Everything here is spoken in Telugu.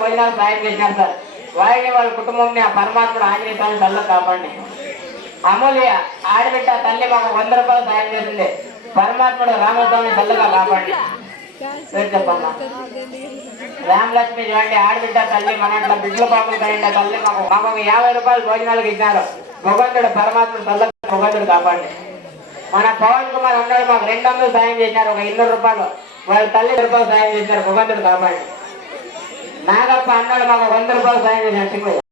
భోజనాలు సాయం చేశారు సార్. వారిని వాళ్ళ కుటుంబం ఆ పరమాత్ముడు ఆంజనేయ స్వామి తల్లి కాపాడి. అమూల్య ఆడబిడ్డ తల్లి మాకు 100 రూపాయలు సాయం చేసింది. పరమాత్ముడు రామస్వామి తల్లిగా కాపాడి. చెప్పమ్మా. రామలక్ష్మి చూడండి ఆడబిడ్డ తల్లి మన ఇంట్లో బిడ్డల పాపలు కలిగిన తల్లి మాకు 50 రూపాయలు భోజనాలకు ఇచ్చినారు. భగవంతుడు పరమాత్ముడు తల్లి భగవంతుడు కాపాడి. మన పవన్ కుమార్ అన్నాడు మాకు 200 సాయం చేశారు. ఒక 200 రూపాయలు వాళ్ళ తల్లి రూపాయలు సాయం చేశారు. భగవంతుడు కాపాడి. నాగప్ప అన్నాడు మాకు 100 రూపాయలు సాయం చేశారు.